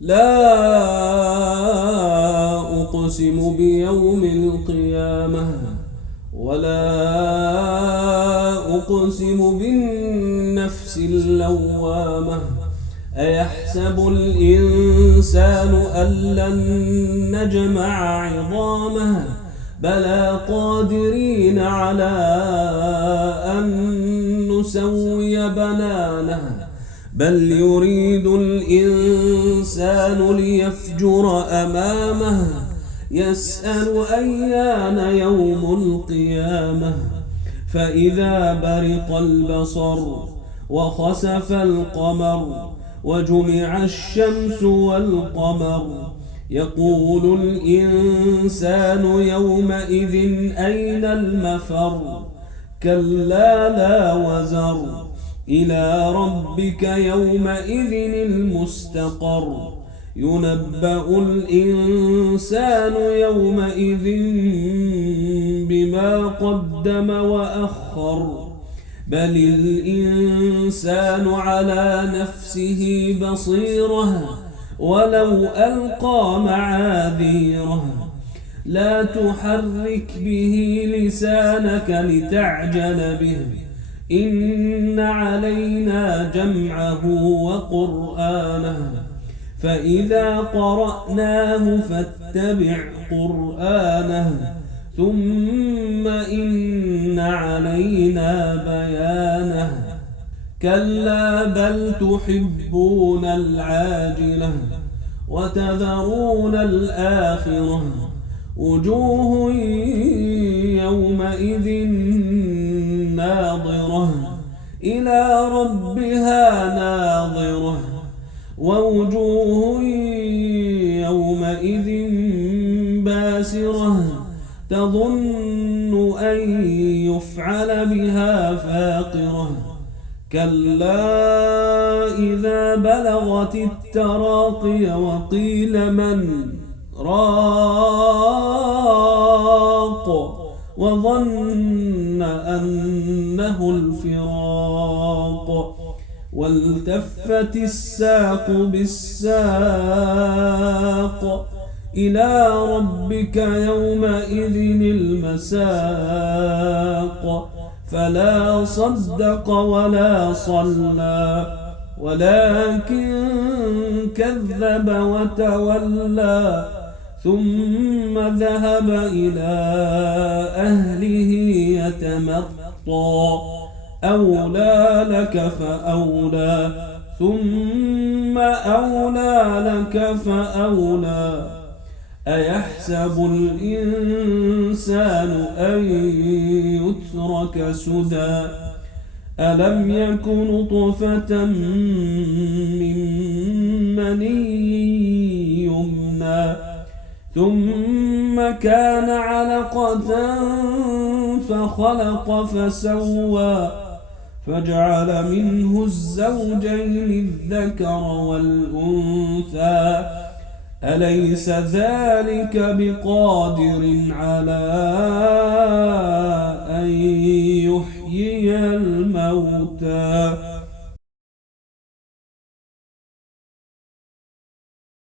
لا أقسم بيوم القيامة ولا أقسم بالنفس اللوامة أيحسب الإنسان أن لن نجمع عظامه بلى قادرين على أن نسوي بنانه بل يريد الإنسان ليفجر أمامه يسأل أيان يوم القيامة فإذا برق البصر وخسف القمر وجمع الشمس والقمر يقول الإنسان يومئذ أين المفر كلا لا وزر إلى ربك يومئذ المستقر ينبأ الإنسان يومئذ بما قدم وأخر بل الإنسان على نفسه بصيرة ولو ألقى معاذيره لا تحرك به لسانك لتعجل به إن علينا جمعه وقرآنه فإذا قرأناه فاتبع قرآنه ثم إن علينا بيانه كلا بل تحبون العاجلة وتذرون الآخرة وجوه يومئذ ناظرة إلى ربها ناظرة ووجوه يومئذ باسرة تظن أن يفعل بها فاقرة كلا إذا بلغت التراقي وقيل من راق وظن أنه الفراق والتفت الساق بالساق إلى ربك يومئذ المساق فلا صدق ولا صلى ولكن كذب وتولى ثم ذهب إلى أهله يتمطى أولى لك فأولى ثم أولى لك فأولى أيحسب الإنسان أن يترك سدى ألم يك نطفة من مني يمنى ثم كان علقة فخلق فسوى فجعل منه الزوجين الذكر والأنثى أليس ذلك بقادر على أن يحيي الموتى